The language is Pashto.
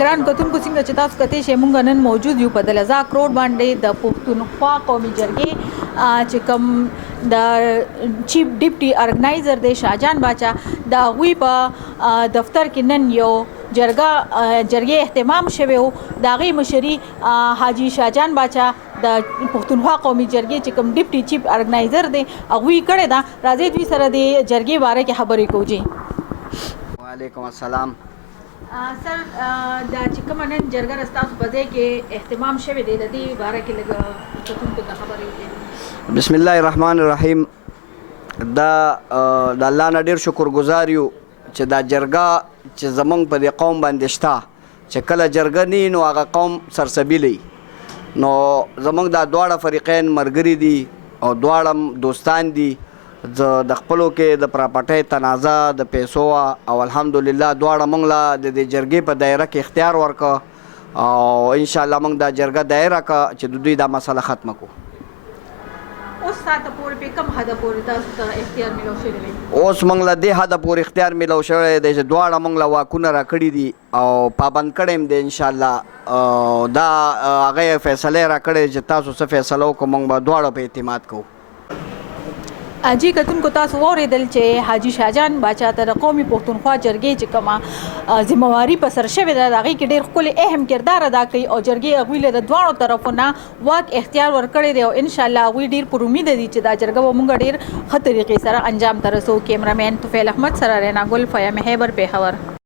ګران کتونکو څنګه چې تاسو کتئ شئ موږ نن موجود یو په د لزاک روډ باندې د پښتونخوا قومي جرګې چې کوم د چیف ډیپټي ارګنایزر دی شاهجان باچا د هغوی په دفتر کې نن یو جرګې اهتمام شوی و. د هغې مشري حاجي شاهجان باچا د پښتونخوا قومي جرګې چې کوم ډیپټي چیف ارګنایزر دی هغوی کړې ده. راځئ دوی سره د جرګې باره کې خبرې کوو. جی وعلیکم السلام. سر دا چې کومه نن جرګه ستاسو په ځای کې اهتمام شوی دی د دې باره کې لږ کتونکو ته خبرې وکړئ. بسم الله الرحمن الرحیم. دا د الله نه ډېر شکرګزار یو چې دا جرګه چې زمونږ په دې قوم باندې شته چې کله جرګه نه وي نو هغه قوم سرسبیلی نو زمونږ دا دواړه فریقین ملګري دي او دواړه دوستان دي. د خپلو کې د پراپرټۍ تنازع د پیسو او الحمدلله دواړه موږ له د دې جرګې په دایره کې اختیار ورکړه او انشاءالله موږ دا جرګه دایره کړه چې د دوی دا مسله ختمه کړو. اوس ساعته پورې په کوم حده پورې تاسو ته اختیار میلاو شوی دی؟ اوس موږ له دې حده پورې اختیار میلاو شوی دی چې دواړه موږ له واکونه راکړي دي او پابند کړی یم دی انشاءالله. دا هغه فیصله یې راکړې چې تاسو څه فیصله وکړو موږ به دواړه په اعتماد کوو. جی کتونکو تاسو واورېدل چې حاجي شاهجان باچا ته د قومي پښتونخوا جرګې چې کومه ذمواري په سر شوې ده د هغې کې ډېر ښکلی اهم کردار ادا کوي او جرګې هغوی له د دواړو طرفونه واک اختیار ورکړی دی او انشاءالله هغوی ډېر پر امیده دي چې دا جرګه به موږ ډېر ښه طریقې سره انجام ته رسوو. کیمرامین طفیل احمد سره رینا ګل، فیم خیبر، پېښور.